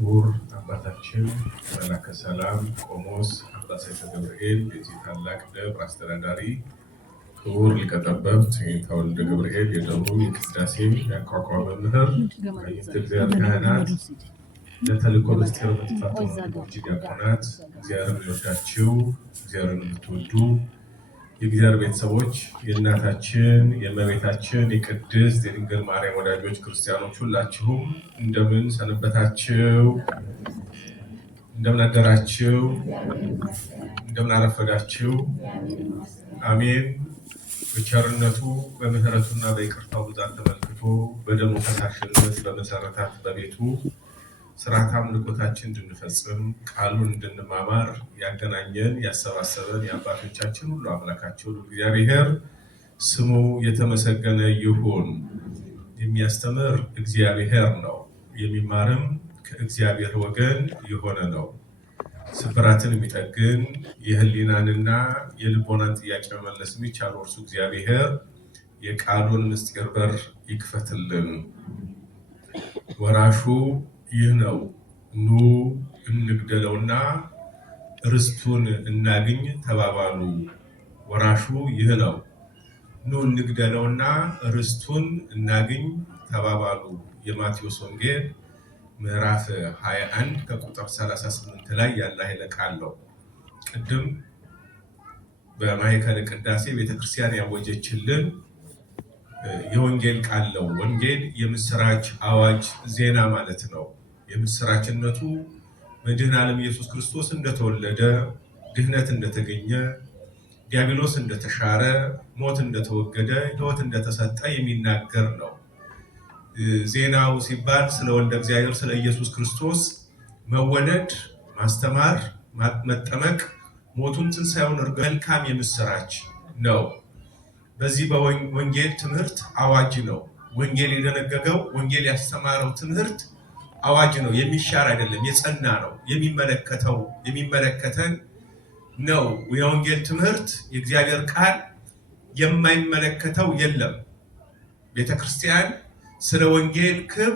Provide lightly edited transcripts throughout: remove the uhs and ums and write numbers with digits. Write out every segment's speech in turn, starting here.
ክቡር አባታችን መላከ ሰላም ቆሞስ አባ ሰይፈ ገብርኤል የዚህ ታላቅ ደብር አስተዳዳሪ፣ ክቡር ሊቀ ጠበብት ተወልደ ገብርኤል የደብሩ የቅዳሴ የአቋቋም መምህር፣ እግዚአብሔር ካህናት፣ ለተልእኮ ምስጢር የምትፋጠኑ ወንድሞች ዲያቆናት፣ እግዚአብሔርን የወዳችሁ እግዚአብሔርን የምትወዱ የእግዚአብሔር ቤተሰቦች፣ የእናታችን የእመቤታችን የቅድስት የድንግል ማርያም ወዳጆች ክርስቲያኖች ሁላችሁም እንደምን ሰነበታችሁ? እንደምን አደራችሁ? እንደምን አረፈዳችሁ? አሜን። በቸርነቱ በምህረቱና በይቅርታው ብዛት ተመልክቶ በደሙ ፈሳሽነት በመሰረታት በቤቱ ስርዓት አምልኮታችን እንድንፈጽም ቃሉን እንድንማማር ያገናኘን ያሰባሰበን የአባቶቻችን ሁሉ አምላካቸው እግዚአብሔር ስሙ የተመሰገነ ይሁን። የሚያስተምር እግዚአብሔር ነው፣ የሚማርም ከእግዚአብሔር ወገን የሆነ ነው። ስብራትን የሚጠግን የህሊናንና የልቦናን ጥያቄ መመለስ የሚቻለው እርሱ እግዚአብሔር የቃሉን ምስጢር በር ይክፈትልን። ወራሹ ይህ ነው፣ ኑ እንግደለውና ርስቱን እናግኝ ተባባሉ። ወራሹ ይህ ነው፣ ኑ እንግደለውና ርስቱን እናግኝ ተባባሉ። የማቴዎስ ወንጌል ምዕራፍ 21 ከቁጥር 38 ላይ ያለ ኃይለ ቃል ነው። ቅድም በማዕከለ ቅዳሴ ቤተክርስቲያን ያወጀችልን የወንጌል ቃል ነው። ወንጌል የምስራች አዋጅ ዜና ማለት ነው። የምስራችነቱ መድኃኔ ዓለም ኢየሱስ ክርስቶስ እንደተወለደ፣ ድህነት እንደተገኘ፣ ዲያብሎስ እንደተሻረ፣ ሞት እንደተወገደ፣ ሕይወት እንደተሰጠ የሚናገር ነው። ዜናው ሲባል ስለ ወልደ እግዚአብሔር ስለ ኢየሱስ ክርስቶስ መወለድ፣ ማስተማር፣ መጠመቅ፣ ሞቱን ትንሣኤውን መልካም የምስራች ነው። በዚህ በወንጌል ትምህርት አዋጅ ነው። ወንጌል የደነገገው ወንጌል ያስተማረው ትምህርት አዋጅ ነው። የሚሻር አይደለም፣ የጸና ነው። የሚመለከተን ነው። የወንጌል ትምህርት የእግዚአብሔር ቃል የማይመለከተው የለም። ቤተክርስቲያን ስለ ወንጌል ክብር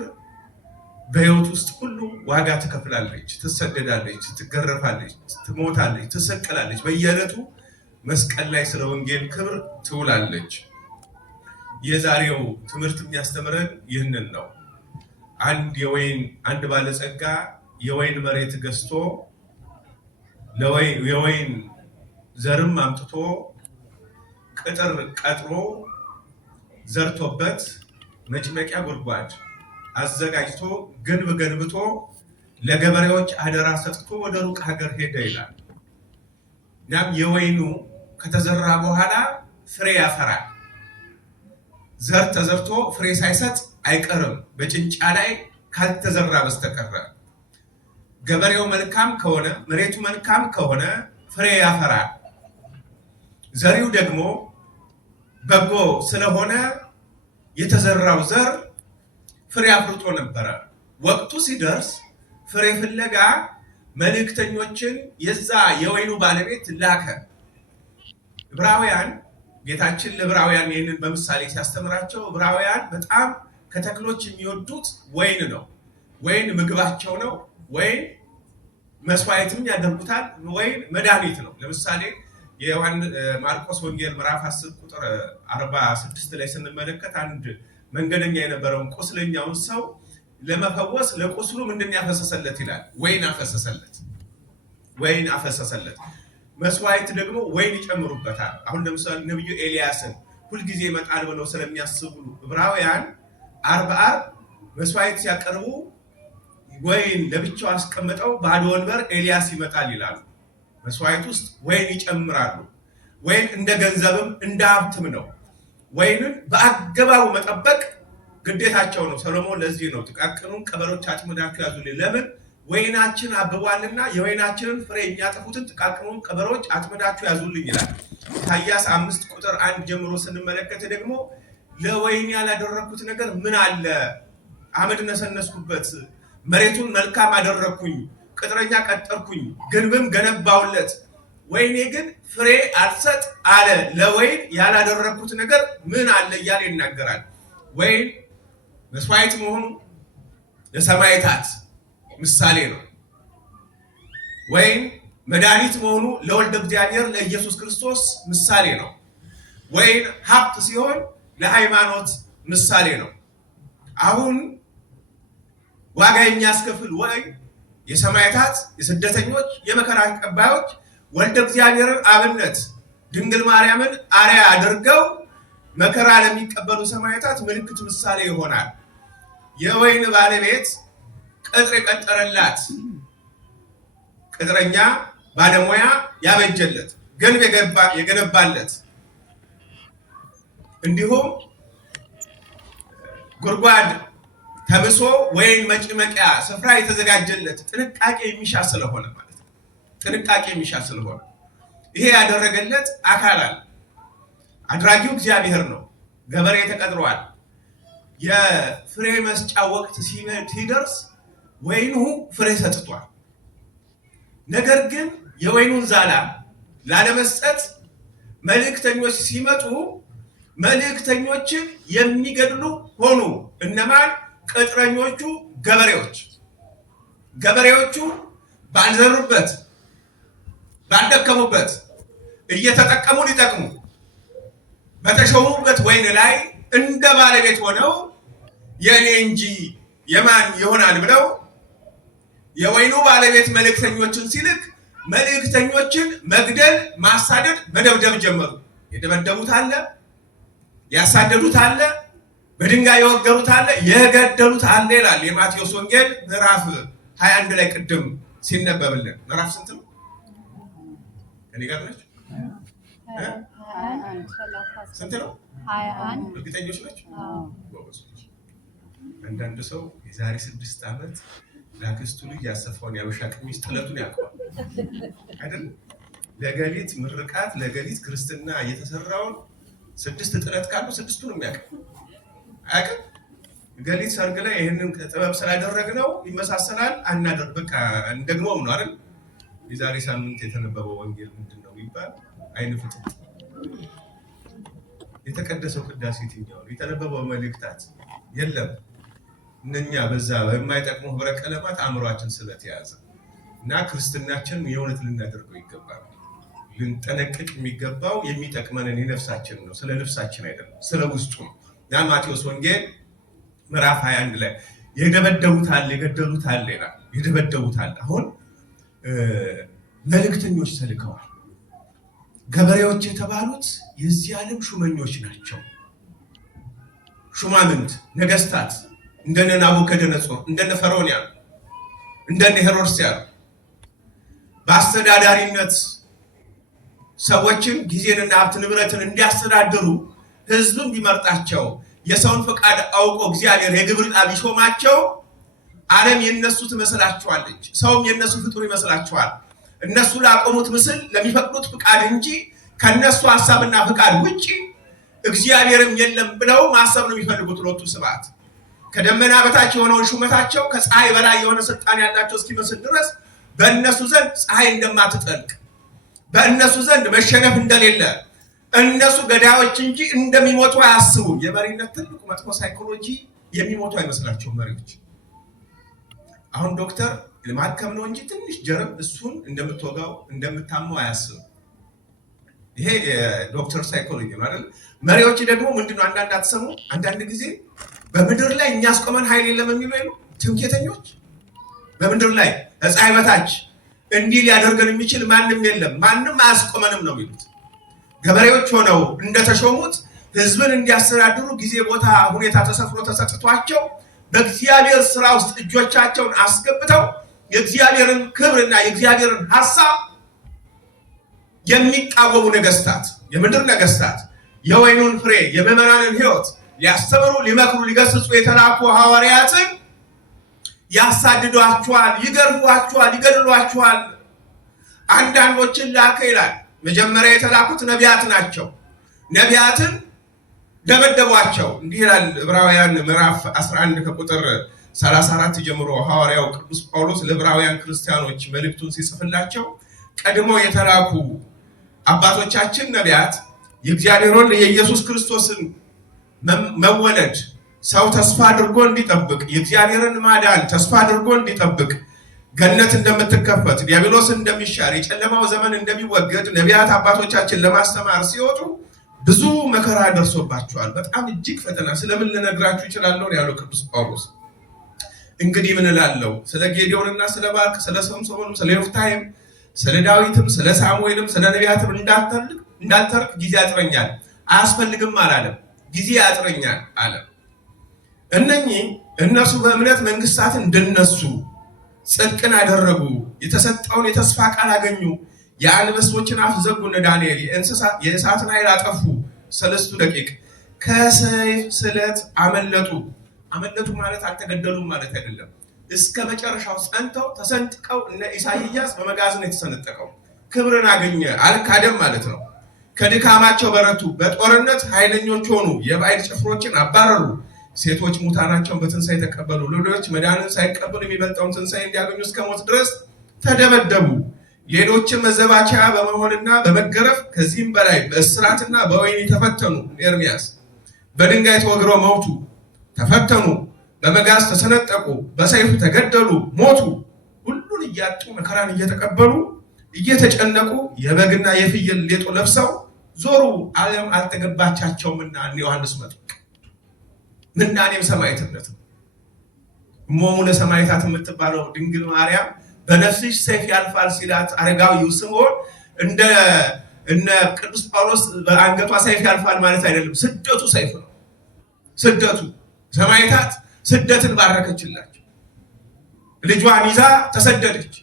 በሕይወት ውስጥ ሁሉ ዋጋ ትከፍላለች፣ ትሰደዳለች፣ ትገረፋለች፣ ትሞታለች፣ ትሰቀላለች። በየዕለቱ መስቀል ላይ ስለ ወንጌል ክብር ትውላለች። የዛሬው ትምህርት የሚያስተምረን ይህንን ነው። አንድ ባለጸጋ የወይን መሬት ገዝቶ የወይን ዘርም አምጥቶ ቅጥር ቀጥሮ ዘርቶበት መጭመቂያ ጉድጓድ አዘጋጅቶ ግንብ ገንብቶ ለገበሬዎች አደራ ሰጥቶ ወደ ሩቅ ሀገር ሄደ ይላል። ያም የወይኑ ከተዘራ በኋላ ፍሬ ያፈራል። ዘር ተዘርቶ ፍሬ ሳይሰጥ አይቀርም በጭንጫ ላይ ካልተዘራ በስተቀር። ገበሬው መልካም ከሆነ መሬቱ መልካም ከሆነ ፍሬ ያፈራል። ዘሪው ደግሞ በጎ ስለሆነ የተዘራው ዘር ፍሬ አፍርቶ ነበረ። ወቅቱ ሲደርስ ፍሬ ፍለጋ መልእክተኞችን የዛ የወይኑ ባለቤት ላከ። ዕብራውያን ጌታችን ለዕብራውያን ይህንን በምሳሌ ሲያስተምራቸው ዕብራውያን በጣም ከተክሎች የሚወዱት ወይን ነው። ወይን ምግባቸው ነው። ወይን መስዋዕትም ያደርጉታል። ወይን መድኃኒት ነው። ለምሳሌ የማርቆስ ወንጌል ምዕራፍ 10 ቁጥር 46 ላይ ስንመለከት አንድ መንገደኛ የነበረውን ቁስለኛውን ሰው ለመፈወስ ለቁስሉ ምንድን ያፈሰሰለት ይላል? ወይን አፈሰሰለት። መስዋዕት ደግሞ ወይን ይጨምሩበታል። አሁን ለምሳሌ ነብዩ ኤልያስን ሁልጊዜ ይመጣል ብለው ስለሚያስቡ ዕብራውያን ዓርብ መስዋዕት ሲያቀርቡ ወይን ለብቻው አስቀምጠው ባዶ ወንበር ኤልያስ ይመጣል ይላሉ። መስዋዕት ውስጥ ወይን ይጨምራሉ። ወይን እንደ ገንዘብም እንደ ሀብትም ነው። ወይንን በአገባቡ መጠበቅ ግዴታቸው ነው። ሰሎሞን ለዚህ ነው ጥቃቅኑን ቀበሮች አጥምዳችሁ ያዙልኝ። ለምን? ወይናችን አብቧልና የወይናችንን ፍሬ የሚያጠፉትን ጥቃቅኑን ቀበሮች አጥምዳችሁ ያዙልኝ ይላል። ኢሳይያስ 5 ቁጥር 1 ጀምሮ ስንመለከት ደግሞ ለወይን ያላደረኩት ነገር ምን አለ? አመድ ነሰነስኩበት፣ መሬቱን መልካም አደረኩኝ፣ ቅጥረኛ ቀጠርኩኝ፣ ግንብም ገነባውለት፣ ወይኔ ግን ፍሬ አልሰጥ አለ። ለወይን ያላደረኩት ነገር ምን አለ እያለ ይናገራል። ወይን መስዋዕት መሆኑ ለሰማዕታት ምሳሌ ነው። ወይን መድኃኒት መሆኑ ለወልደ እግዚአብሔር ለኢየሱስ ክርስቶስ ምሳሌ ነው። ወይን ሀብት ሲሆን ለሃይማኖት ምሳሌ ነው። አሁን ዋጋ የሚያስከፍል ወይን የሰማዕታት፣ የስደተኞች፣ የመከራ ተቀባዮች ወልደ እግዚአብሔርን አብነት ድንግል ማርያምን አርአያ አድርገው መከራ ለሚቀበሉ ሰማዕታት ምልክት ምሳሌ ይሆናል። የወይን ባለቤት ቅጥር የቀጠረላት ቅጥረኛ ባለሙያ ያበጀለት ግንብ የገነባለት እንዲሁም ጉድጓድ ተምሶ ወይን መጭመቂያ ስፍራ የተዘጋጀለት ጥንቃቄ የሚሻ ስለሆነ ማለት ነው። ጥንቃቄ የሚሻ ስለሆነ ይሄ ያደረገለት አካል አለ። አድራጊው እግዚአብሔር ነው። ገበሬ ተቀጥሯል። የፍሬ መስጫ ወቅት ሲደርስ ወይኑ ፍሬ ሰጥቷል። ነገር ግን የወይኑን ዛላ ላለመስጠት መልእክተኞች ሲመጡ መልእክተኞችን የሚገድሉ ሆኑ። እነማን? ቅጥረኞቹ ገበሬዎቹ ባልዘሩበት ባልደከሙበት እየተጠቀሙ ሊጠቅሙ በተሾሙበት ወይን ላይ እንደ ባለቤት ሆነው የኔ እንጂ የማን ይሆናል ብለው የወይኑ ባለቤት መልእክተኞችን ሲልክ መልእክተኞችን መግደል፣ ማሳደድ፣ መደብደብ ጀመሩ። የደበደቡት አለ፣ ያሳደዱት አለ፣ በድንጋይ የወገሩት አለ፣ የገደሉት አለ ይላል የማቴዎስ ወንጌል ምዕራፍ 21 ላይ ቅድም ሲነበብልን። ምዕራፍ ስንት ነው? እኔ ጋር ናችሁ? ስንት ነው? 21 እርግጠኞች ናቸው? አንዳንድ ሰው የዛሬ 6 ዓመት ለአክስቱ ልጅ ያሰፋውን የአበሻ ቀሚስ ጥለቱን ያውቀዋል አይደል? ለገሊት ምርቃት ለገሊት ክርስትና የተሰራውን 6 ጥለት ካሉ 6ቱንም ያውቃል። አያውቅም? ገሊት ሰርግ ላይ ይህንን ጥበብ ስላደረግነው ይመሳሰላል። አናደር በቃ እንደግሞም ነው አይደል? የዛሬ ሳምንት የተነበበው ወንጌል ምንድን ነው የሚባል አይን ፍጥጥ የተቀደሰው ቅዳሴ የትኛው ነው? የተነበበው መልእክታት የለም። እነኛ በዛ በማይጠቅሙ ህብረ ቀለማት አእምሯችን ስለተያዘ እና ክርስትናችን የእውነት ልናደርገው ይገባል። ልንጠነቅቅ የሚገባው የሚጠቅመንን የነፍሳችን ነው፣ ስለ ነፍሳችን አይደለም፣ ስለ ውስጡ ነው። ያ ማቴዎስ ወንጌል ምዕራፍ 21 ላይ የደበደቡታል፣ የገደሉታል ይላል። የደበደቡታል። አሁን መልእክተኞች ተልከዋል። ገበሬዎች የተባሉት የዚህ ዓለም ሹመኞች ናቸው። ሹማምንት፣ ነገስታት እንደነ ናቡከደነጾር፣ እንደነ ፈርዖን ያሉ፣ እንደነ ሄሮድስ ያሉ በአስተዳዳሪነት ሰዎችን ጊዜንና ሀብት ንብረትን እንዲያስተዳድሩ ህዝብን ቢመርጣቸው የሰውን ፈቃድ አውቆ እግዚአብሔር የግብር ዕጣ ቢሾማቸው ዓለም የነሱ ትመስላቸዋለች፣ ሰውም የነሱ ፍጡር ይመስላቸዋል። እነሱ ላቆሙት ምስል ለሚፈቅዱት ፍቃድ እንጂ ከነሱ ሐሳብና ፍቃድ ውጪ እግዚአብሔርም የለም ብለው ማሰብ ነው የሚፈልጉት። ሎቱ ስብሐት ከደመና በታች የሆነውን ሹመታቸው ከፀሐይ በላይ የሆነ ስልጣን ያላቸው እስኪመስል ድረስ በእነሱ ዘንድ ፀሐይ እንደማትጠልቅ፣ በእነሱ ዘንድ መሸነፍ እንደሌለ፣ እነሱ ገዳዮች እንጂ እንደሚሞቱ አያስቡ። የመሪነት ትልቁ መጥፎ ሳይኮሎጂ የሚሞቱ አይመስላቸውም መሪዎች። አሁን ዶክተር ማከም ነው እንጂ ትንሽ ጀርም እሱን እንደምትወጋው እንደምታመው አያስብም። ይሄ የዶክተር ሳይኮሎጂ ነው አይደል? መሪዎች ደግሞ ምንድነው? አንዳንድ አትሰሙ፣ አንዳንድ ጊዜ በምድር ላይ የሚያስቆመን ኃይል የለም የሚሉ ትምክህተኞች። በምድር ላይ ከፀሐይ በታች እንዲህ ሊያደርገን የሚችል ማንም የለም፣ ማንም አያስቆመንም ነው የሚሉት። ገበሬዎች ሆነው እንደተሾሙት ህዝብን እንዲያስተዳድሩ ጊዜ፣ ቦታ፣ ሁኔታ ተሰፍሮ ተሰጥቷቸው በእግዚአብሔር ስራ ውስጥ እጆቻቸውን አስገብተው የእግዚአብሔርን ክብርና የእግዚአብሔርን ሐሳብ የሚቃወሙ ነገስታት፣ የምድር ነገስታት የወይኑን ፍሬ የምዕመናንን ህይወት ሊያስተምሩ፣ ሊመክሩ፣ ሊገስጹ የተላኩ ሐዋርያትን ያሳድዷቸዋል፣ ይገርፏቸዋል፣ ይገድሏቸዋል። አንዳንዶችን ላከ ይላል። መጀመሪያ የተላኩት ነቢያት ናቸው። ነቢያትን ደበደቧቸው። እንዲህ ይላል ዕብራውያን ምዕራፍ 11 ከቁጥር 34 ጀምሮ ሐዋርያው ቅዱስ ጳውሎስ ለዕብራውያን ክርስቲያኖች መልእክቱን ሲጽፍላቸው ቀድሞ የተላኩ አባቶቻችን ነቢያት የእግዚአብሔርን የኢየሱስ ክርስቶስን መወለድ ሰው ተስፋ አድርጎ እንዲጠብቅ፣ የእግዚአብሔርን ማዳን ተስፋ አድርጎ እንዲጠብቅ ገነት እንደምትከፈት ዲያብሎስ እንደሚሻር የጨለማው ዘመን እንደሚወገድ ነቢያት አባቶቻችን ለማስተማር ሲወጡ ብዙ መከራ ደርሶባቸዋል። በጣም እጅግ ፈተና። ስለምን ልነግራችሁ እችላለሁ ያለው ቅዱስ ጳውሎስ። እንግዲህ ምን እላለሁ? ስለ ጌዴዎንና ስለ ባርቅ፣ ስለ ሰምሶንም፣ ስለ ዮፍታሔም፣ ስለ ዳዊትም፣ ስለ ሳሙኤልም፣ ስለ ነቢያትም እንዳልተርክ ጊዜ ያጥረኛል። አያስፈልግም አላለም፣ ጊዜ ያጥረኛል አለ። እነሱ በእምነት መንግስታትን እንደነሱ ጽድቅን አደረጉ፣ የተሰጠውን የተስፋ ቃል አገኙ፣ የአንበሶችን አፍ ዘጉ፣ እነ ዳንኤል የእሳትን ኃይል አጠፉ፣ 3 ደቂቅ ከሰይፍ ስለት አመለጡ። አመለጡ ማለት አልተገደሉም ማለት አይደለም። እስከ መጨረሻው ጸንተው ተሰንጥቀው፣ እነ ኢሳይያስ በመጋዘን የተሰነጠቀው ክብርን አገኘ፣ አልካደም ማለት ነው። ከድካማቸው በረቱ፣ በጦርነት ኃይለኞች ሆኑ፣ የባዕድ ጭፍሮችን አባረሩ። ሴቶች ሙታናቸውን በትንሣኤ ተቀበሉ። ሌሎች መዳንን ሳይቀበሉ የሚበልጠውን ትንሣኤ እንዲያገኙ እስከ ሞት ድረስ ተደበደቡ። ሌሎችም መዘባቻ በመሆንና በመገረፍ ከዚህም በላይ በእስራትና በወህኒ ተፈተኑ። ኤርምያስ በድንጋይ ተወግረው ሞቱ፣ ተፈተኑ፣ በመጋዝ ተሰነጠቁ፣ በሰይፍ ተገደሉ፣ ሞቱ። ሁሉን እያጡ መከራን እየተቀበሉ እየተጨነቁ የበግና የፍየል ሌጦ ለብሰው ዞሩ። ዓለም አልተገባቻቸውምና ዮሐንስ መጥምቅ ምናኔም ሰማዕትነት ነው። እሞሙ ለሰማዕታት የምትባለው ድንግል ማርያም በነፍስሽ ሰይፍ ያልፋል ሲላት አረጋዊው ስምዖን እነ ቅዱስ ጳውሎስ በአንገቷ ሰይፍ ያልፋል ማለት አይደለም። ስደቱ ሰይፍ ነው። ስደቱ ሰማዕታት ስደትን ባረከችላቸው። ልጇን ይዛ ተሰደደች።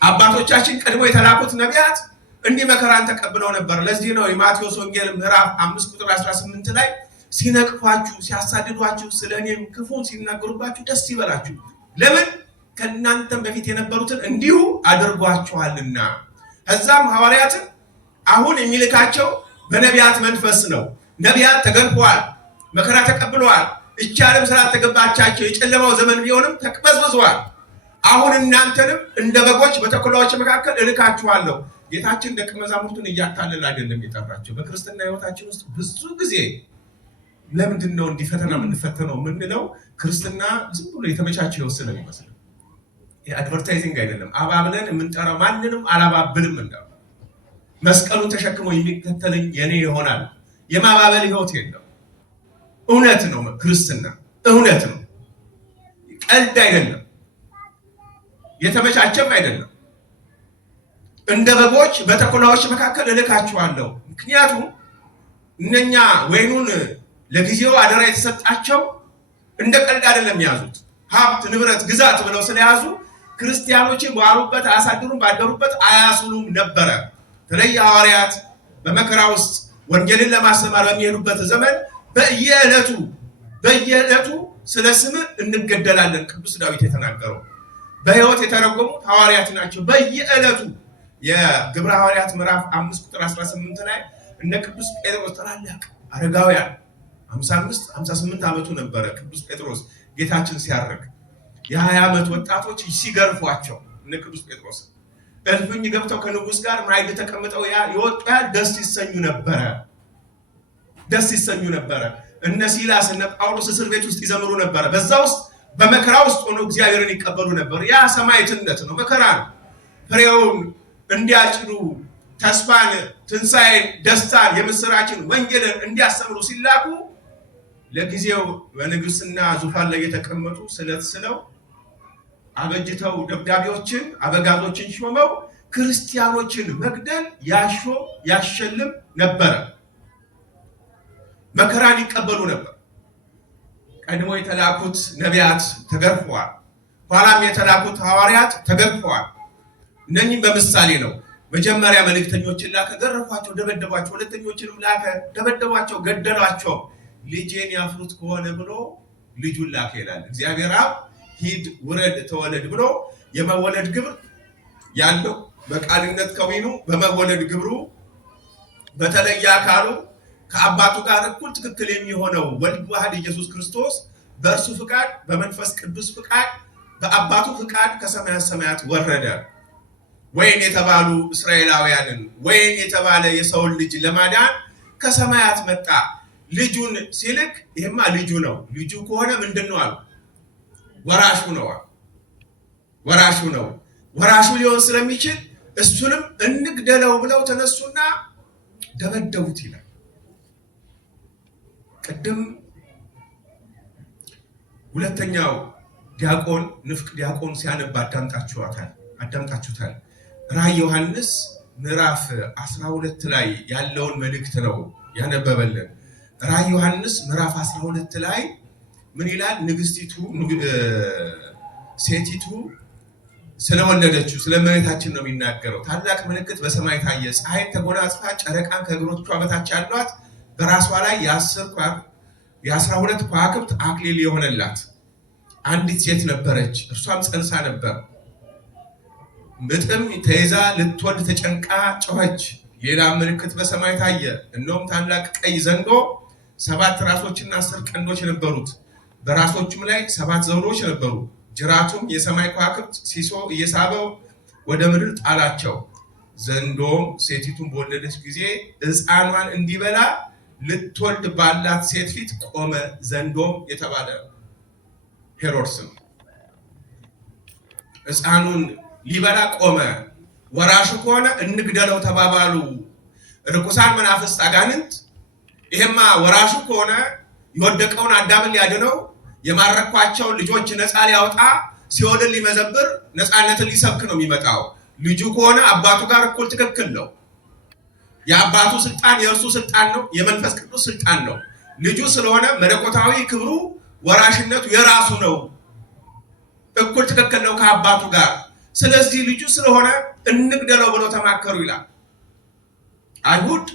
አባቶቻችን ቀድሞ የተላኩት ነቢያት እንዲህ መከራን ተቀብለው ነበር። ለዚህ ነው የማቴዎስ ወንጌል ምዕራፍ 5 ቁጥር 18 ላይ ሲነቅፏችሁ፣ ሲያሳድዷችሁ፣ ስለ እኔም ክፉን ሲናገሩባችሁ ደስ ይበላችሁ። ለምን? ከእናንተም በፊት የነበሩትን እንዲሁ አድርጓቸዋልና። ከዛም ሐዋርያትን አሁን የሚልካቸው በነቢያት መንፈስ ነው። ነቢያት ተገርፈዋል፣ መከራ ተቀብለዋል። እቺ ዓለም ስላልተገባቻቸው የጨለማው ዘመን ቢሆንም ተቅበዝብዘዋል። አሁን እናንተንም እንደ በጎች በተኩላዎች መካከል እልካችኋለሁ። ጌታችን ደቀ መዛሙርቱን እያታለለ አይደለም የጠራቸው። በክርስትና ሕይወታችን ውስጥ ብዙ ጊዜ ለምንድን ነው እንዲህ ፈተና የምንፈተነው የምንለው? ክርስትና ዝም ብሎ የተመቻቸ የወሰነ ይመስላል። የአድቨርታይዚንግ አይደለም። አባብለን የምንጠራው ማንንም አላባብልም እንዳሉ መስቀሉን ተሸክሞ የሚከተለኝ የኔ ይሆናል። የማባበል ሕይወት የለም። እውነት ነው ክርስትና፣ እውነት ነው። ቀልድ አይደለም፣ የተመቻቸም አይደለም። እንደ በጎች በተኩላዎች መካከል እልካችኋለሁ። ምክንያቱም እነኛ ወይኑን ለጊዜው አደራ የተሰጣቸው እንደ ቀልድ አይደለም ያዙት። ሀብት፣ ንብረት፣ ግዛት ብለው ስለያዙ ክርስቲያኖችን በዋሉበት አያሳድሩም፣ ባደሩበት አያስሉም ነበረ። በተለይ ሐዋርያት በመከራ ውስጥ ወንጌልን ለማስተማር በሚሄዱበት ዘመን በየዕለቱ ስለ ስም እንገደላለን። ቅዱስ ዳዊት የተናገረው በሕይወት የተረጎሙት ሐዋርያት ናቸው። በየዕለቱ የግብረ ሐዋርያት ምዕራፍ 5 ቁጥር 18 ላይ እነ ቅዱስ ጴጥሮስ ታላላቅ አረጋውያን 55 58 ዓመቱ ነበረ ቅዱስ ጴጥሮስ ጌታችን ሲያርግ፣ የ20 ዓመት ወጣቶች ሲገርፏቸው እነ ቅዱስ ጴጥሮስ እልፍኝ ገብተው ከንጉሥ ጋር ማዕድ ተቀምጠው የወጡ ያህል ደስ ይሰኙ ነበረ። እነ ሲላስ እነ ጳውሎስ እስር ቤት ውስጥ ይዘምሩ ነበረ። በዛ ውስጥ በመከራ ውስጥ ሆኖ እግዚአብሔርን ይቀበሉ ነበር። ያ ሰማዕትነት ነው፣ መከራ ነው። ፍሬውን እንዲያጭዱ ተስፋን፣ ትንሣኤን፣ ደስታን፣ የምስራችን ወንጌልን እንዲያስተምሩ ሲላኩ ለጊዜው በንግስና ዙፋን ላይ የተቀመጡ ስለት ስለው አበጅተው ደብዳቤዎችን አበጋዞችን ሾመው ክርስቲያኖችን መግደል ያሸልም ነበረ። መከራን ይቀበሉ ነበር። ቀድሞ የተላኩት ነቢያት ተገርፈዋል። ኋላም የተላኩት ሐዋርያት ተገርፈዋል። እነኚህም በምሳሌ ነው። መጀመሪያ መልእክተኞችን ላከ፣ ገረፏቸው፣ ደበደቧቸው። ሁለተኞችንም ላከ፣ ደበደቧቸው፣ ገደሏቸው። ልጄን ያፍሩት ከሆነ ብሎ ልጁን ላከ ይላል እግዚአብሔር አብ። ሂድ ውረድ ተወለድ ብሎ የመወለድ ግብር ያለው በቃልነት ከዊኑ በመወለድ ግብሩ በተለየ አካሉ ከአባቱ ጋር እኩል ትክክል የሚሆነው ወልድ ዋህድ ኢየሱስ ክርስቶስ በእርሱ ፍቃድ በመንፈስ ቅዱስ ፍቃድ በአባቱ ፍቃድ ከሰማያት ሰማያት ወረደ። ወይን የተባሉ እስራኤላውያንን ወይን የተባለ የሰውን ልጅ ለማዳን ከሰማያት መጣ። ልጁን ሲልክ ይሄማ ልጁ ነው፣ ልጁ ከሆነ ምንድን ነው አሉ? ወራሹ ነው። ወራሹ ነው። ወራሹ ሊሆን ስለሚችል እሱንም እንግደለው ብለው ተነሱና ደበደቡት ይላል። ቅድም ሁለተኛው ዲያቆን ንፍቅ ዲያቆን ሲያነብ አዳምጣችሁታል። ራዕየ ዮሐንስ ምዕራፍ 12 ላይ ያለውን መልእክት ነው ያነበበልን። ራዕየ ዮሐንስ ምዕራፍ 12 ላይ ምን ይላል? ንግስቲቱ ሴቲቱ ስለወለደችው ስለ እመቤታችን ነው የሚናገረው። ታላቅ ምልክት በሰማይ ታየ። ፀሐይን ተጎናጽፋ ጨረቃን ከእግሮቿ በታች ያሏት፣ በራሷ ላይ የ12 ከዋክብት አክሊል የሆነላት አንዲት ሴት ነበረች። እርሷም ጸንሳ ነበር። ምጥም ተይዛ ልትወልድ ተጨንቃ ጮኸች። ሌላ ምልክት በሰማይ ታየ። እነሆም ታላቅ ቀይ ዘንዶ 7 ራሶችና 10 ቀንዶች ነበሩት። በራሶቹም ላይ 7 ዘውዶች ነበሩ። ጅራቱም የሰማይ ከዋክብት ሲሶ እየሳበው ወደ ምድር ጣላቸው። ዘንዶም ሴቲቱን በወለደች ጊዜ ሕፃኗን እንዲበላ ልትወልድ ባላት ሴት ፊት ቆመ። ዘንዶም የተባለ ሄሮድስም ሕፃኑን ሊበላ ቆመ። ወራሹ ከሆነ እንግደለው ተባባሉ ርኩሳን መናፍስት አጋንንት። ይሄማ ወራሹ ከሆነ የወደቀውን አዳምን ሊያድነው የማረኳቸው ልጆች ነፃ ሊያወጣ ሲኦልን ሊመዘብር ነፃነትን ሊሰብክ ነው የሚመጣው። ልጁ ከሆነ አባቱ ጋር እኩል ትክክል ነው። የአባቱ ስልጣን የእርሱ ስልጣን ነው፣ የመንፈስ ቅዱስ ስልጣን ነው። ልጁ ስለሆነ መለኮታዊ ክብሩ ወራሽነቱ የራሱ ነው፣ እኩል ትክክል ነው ከአባቱ ጋር። ስለዚህ ልጁ ስለሆነ እንግደለው ብለው ተማከሩ ይላል። አይሁድ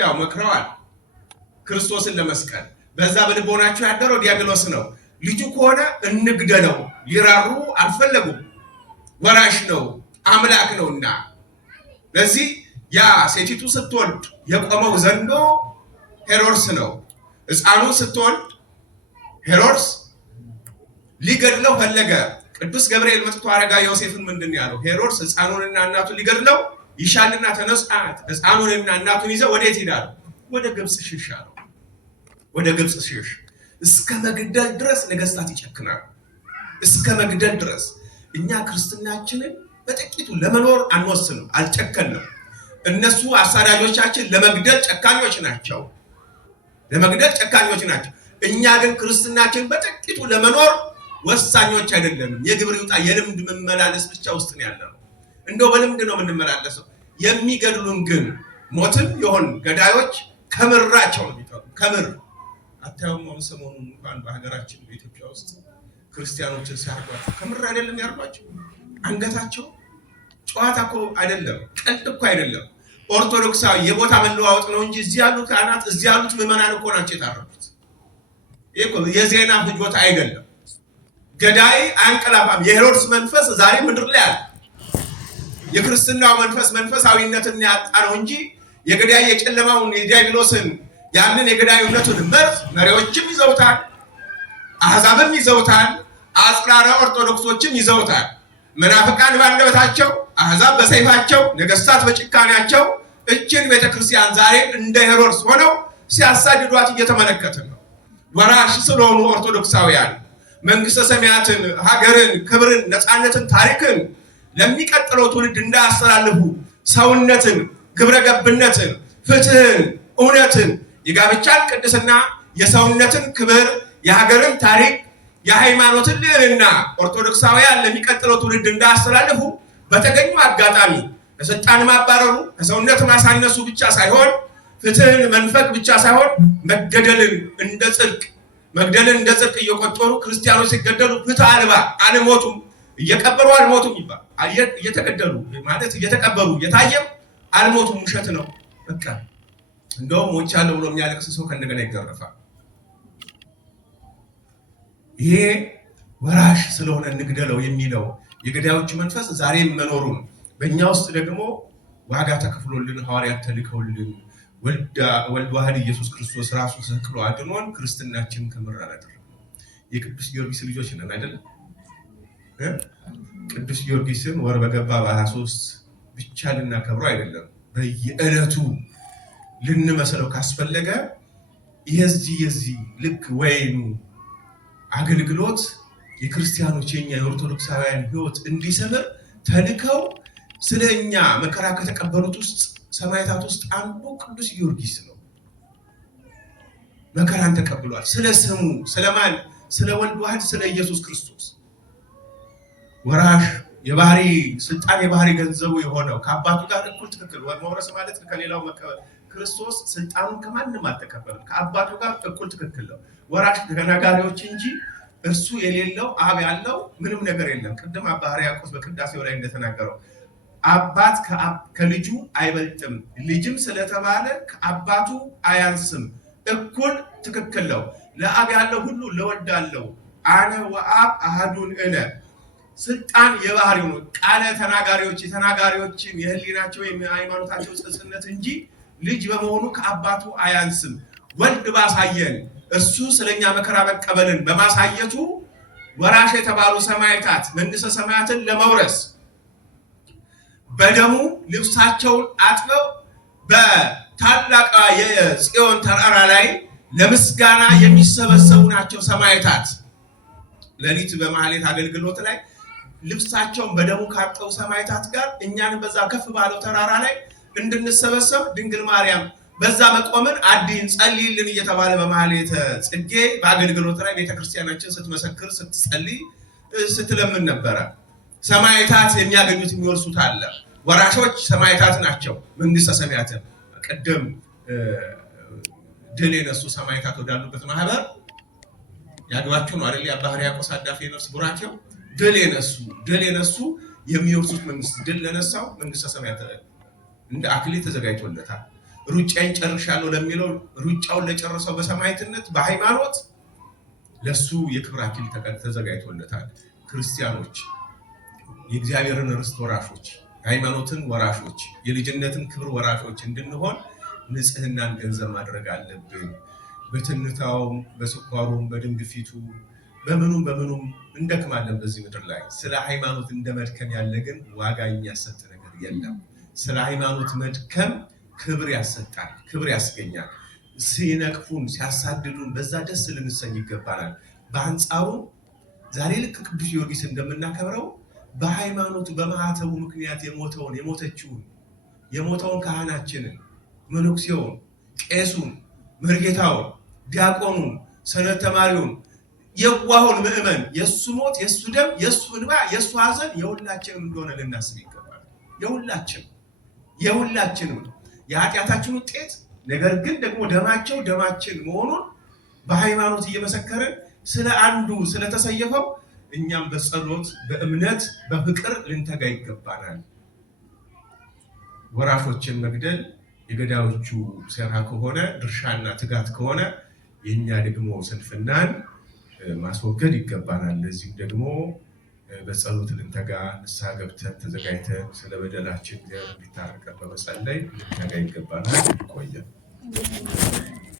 ያው መክረዋል ክርስቶስን ለመስቀል። በዛ በልቦናቸው ያደረው ዲያብሎስ ነው። ልጁ ከሆነ እንግደለው ሊራሩ አልፈለጉም። ወራሽ ነው፣ አምላክ ነውና። ለዚህ ያ ሴቲቱ ስትወልድ የቆመው ዘንዶ ሄሮድስ ነው። ሕፃኑን ስትወልድ ሄሮድስ ሊገድለው ፈለገ። ቅዱስ ገብርኤል መጥቶ አረጋዊ ዮሴፍን ምንድን ያለው? ሄሮድስ ሕፃኑንና እናቱን ሊገድለው ይሻልና ተነስ፣ ሕፃኑንና እናቱን ይዘው ወዴት ይሄዳሉ? ወደ ግብፅ ሽሽ አለው። ወደ ግብፅ ሽሽ። እስከ መግደል ድረስ ነገስታት ይጨክናሉ። እስከ መግደል ድረስ። እኛ ክርስትናችንን በጥቂቱ ለመኖር አንወስንም፣ አልጨከንም። እነሱ አሳዳጆቻችን ለመግደል ጨካኞች ናቸው። እኛ ግን ክርስትናችን በጥቂቱ ለመኖር ወሳኞች አይደለንም። የግብር ይውጣ የልምድ መመላለስ ብቻ ውስጥ ነው ያለነው። እንደው በልምድ ነው የምንመላለሰው። የሚገድሉን ግን ሞትም ይሆን ገዳዮች ከምራቸው ነው የሚጠሩ። ከምር አታዩም? ሰሞኑን እንኳን በሀገራችን በኢትዮጵያ ውስጥ ክርስቲያኖችን ሲያርጓቸው ከምር አይደለም ያርጓቸው። አንገታቸው ጨዋታ እኮ አይደለም፣ ቀልድ እኮ አይደለም። ኦርቶዶክሳዊ የቦታ መለዋወጥ ነው እንጂ እዚህ ያሉት ካህናት እዚህ ያሉት ምዕመናን እኮ ናቸው የታረዱት። ይሄ እኮ የዜና ፍጆታ አይደለም። ገዳይ አንቀላፋም። የሄሮድስ መንፈስ ዛሬ ምድር ላይ አለ። የክርስትናው መንፈስ መንፈሳዊነትን ያጣ ነው እንጂ የገዳይ የጨለማውን የዲያብሎስን ያንን የገዳዩነቱን መርዝ መሪዎችም ይዘውታል፣ አሕዛብም ይዘውታል፣ አጽራረ ኦርቶዶክሶችም ይዘውታል። መናፍቃን ባንደበታቸው፣ አሕዛብ በሰይፋቸው፣ ነገስታት በጭካኔያቸው እችን ቤተክርስቲያን ዛሬ እንደ ሄሮድስ ሆነው ሲያሳድዷት እየተመለከትን ነው። ወራሽ ስለሆኑ ኦርቶዶክሳውያን መንግስተ ሰማያትን፣ ሀገርን፣ ክብርን፣ ነፃነትን፣ ታሪክን ለሚቀጥለው ትውልድ እንዳያስተላልፉ ሰውነትን፣ ግብረ ገብነትን፣ ፍትህን፣ እውነትን፣ የጋብቻን ቅድስና፣ የሰውነትን ክብር፣ የሀገርን ታሪክ፣ የሃይማኖትን ልዕልና ኦርቶዶክሳውያን ለሚቀጥለው ትውልድ እንዳያስተላልፉ በተገኙ አጋጣሚ ከስልጣን ማባረሩ ከሰውነት ማሳነሱ ብቻ ሳይሆን ፍትህን መንፈቅ ብቻ ሳይሆን መግደልን እንደ ጽድቅ እየቆጠሩ ክርስቲያኖች ሲገደሉ ፍትህ አልባ አልሞቱም፣ እየቀበሩ አልሞቱም ይባል እየተገደሉ ማለት እየተቀበሩ እየታየም አልሞቱም። ውሸት ነው። በቃ እንደውም ሞቻለሁ ብሎ የሚያለቅስ ሰው ከእንደገና ይገረፋል። ይሄ ወራሽ ስለሆነ እንግደለው የሚለው የገዳዮች መንፈስ ዛሬም መኖሩን በእኛ ውስጥ ደግሞ ዋጋ ተከፍሎልን ሐዋርያት ተልከውልን ወልድ ዋህድ ኢየሱስ ክርስቶስ ራሱ ተሰቅሎ አድኖን ክርስትናችን ከምር አላደረግንም። የቅዱስ ጊዮርጊስ ልጆች ነን አይደለም? ቅዱስ ጊዮርጊስን ወር በገባ በ23 ብቻ ልናከብረው አይደለም፣ በየዕለቱ ልንመስለው ካስፈለገ የዚህ ልክ ወይኑ አገልግሎት የክርስቲያኖች የኛ የኦርቶዶክሳውያን ህይወት እንዲሰምር ተልከው ስለኛ መከራ ከተቀበሉት ውስጥ ሰማዕታት ውስጥ አንዱ ቅዱስ ጊዮርጊስ ነው። መከራን ተቀብሏል። ስለ ስሙ ስለማን? ስለ ወልድ ዋህድ ስለ ኢየሱስ ክርስቶስ ወራሽ የባህሪ ስልጣን የባህሪ ገንዘቡ የሆነው ከአባቱ ጋር እኩል ትክክል መውረስ ማለት ከሌላው መቀበል። ክርስቶስ ስልጣኑን ከማንም አልተቀበለም። ከአባቱ ጋር እኩል ትክክል ነው። ወራሽ ተናጋሪዎች እንጂ እርሱ የሌለው አብ ያለው ምንም ነገር የለም። ቅድም አባ ሕርያቆስ በቅዳሴው ላይ እንደተናገረው አባት ከልጁ አይበልጥም፣ ልጅም ስለተባለ ከአባቱ አያንስም፣ እኩል ትክክል ነው። ለአብ ያለው ሁሉ ለወልድ አለው። አነ ወአብ አሐዱን እነ። ስልጣን የባህሪው ነው። ቃለ ተናጋሪዎች የተናጋሪዎችን የህሊናቸው የሃይማኖታቸው ጽጽነት እንጂ ልጅ በመሆኑ ከአባቱ አያንስም። ወልድ ባሳየን እሱ ስለኛ መከራ መቀበልን በማሳየቱ ወራሽ የተባሉ ሰማዕታት መንግስተ ሰማያትን ለመውረስ በደሙ ልብሳቸውን አጥበው በታላቋ የጽዮን ተራራ ላይ ለምስጋና የሚሰበሰቡ ናቸው። ሰማዕታት ሌሊት በማህሌት አገልግሎት ላይ ልብሳቸውን በደሙ ካጠቡ ሰማዕታት ጋር እኛንም በዛ ከፍ ባለው ተራራ ላይ እንድንሰበሰብ ድንግል ማርያም በዛ መቆምን አዲን ጸልይልን እየተባለ በማህሌተ ጽጌ በአገልግሎት ላይ ቤተክርስቲያናችን ስትመሰክር ስትጸልይ ስትለምን ነበረ። ሰማዕታት የሚያገኙት የሚወርሱት አለ። ወራሾች ሰማዕታት ናቸው መንግስተ ሰማያትን። ቀደም ድል የነሱ ሰማዕታት ወዳሉበት ማህበር ያግባችሁ ነው አይደል? አባ ሕርያቆስ አዳፌ ነፍስ ቡራኬው ድል የነሱ የሚወርሱት መንግስት ድል ለነሳው መንግስተ ሰማያት እንደ አክሊል ተዘጋጅቶለታል። ሩጫዬን ጨርሻለሁ ለሚለው ሩጫውን ለጨረሰው በሰማዕትነት በሃይማኖት ለሱ የክብር አክሊል ተዘጋጅቶለታል። ክርስቲያኖች የእግዚአብሔርን ርስት ወራሾች፣ የሃይማኖትን ወራሾች፣ የልጅነትን ክብር ወራሾች እንድንሆን ንጽህናን ገንዘብ ማድረግ አለብን። በትንታውም በስኳሩም በደም ግፊቱ በምኑም እንደክማለን በዚህ ምድር ላይ። ስለ ሃይማኖት እንደመድከም ያለ ግን ዋጋ የሚያሰጥ ነገር የለም። ስለ ሃይማኖት መድከም ክብር ያሰጣል፣ ክብር ያስገኛል። ሲነቅፉን ሲያሳድዱን በዛ ደስ ልንሰኝ ይገባናል። በአንጻሩ ዛሬ ልክ ቅዱስ ጊዮርጊስ እንደምናከብረው በሃይማኖቱ በማህተቡ ምክንያት የሞተውን ካህናችንን፣ መነኩሴውን፣ ቄሱን፣ መርጌታውን፣ ዲያቆኑን፣ ሰንበት ተማሪውን፣ የዋሁን ምእመን የሱ ሞት የሱ ደም የሱ እንባ የሱ ሐዘን የሁላችንም እንደሆነ ልናስብ ይገባል። የሁላችንም የኃጢአታችን ውጤት ነገር ግን ደግሞ ደማቸው ደማችን መሆኑን በሃይማኖት እየመሰከርን ስለ አንዱ ስለተሰየፈው እኛም በጸሎት በእምነት በፍቅር ልንተጋ ይገባናል። ወራሾችን መግደል የገዳዮቹ ሴራ ከሆነ ድርሻና ትጋት ከሆነ የኛ ደግሞ ስንፍናን ማስወገድ ይገባናል። ለዚህም ደግሞ በጸሎት ልንተጋ ንስሐ ገብተን ተዘጋጅተን ስለ በደላችን እግዚአብሔር እንዲታረቀን በመጸለይ ልንተጋ ይገባናል። ይቆያል።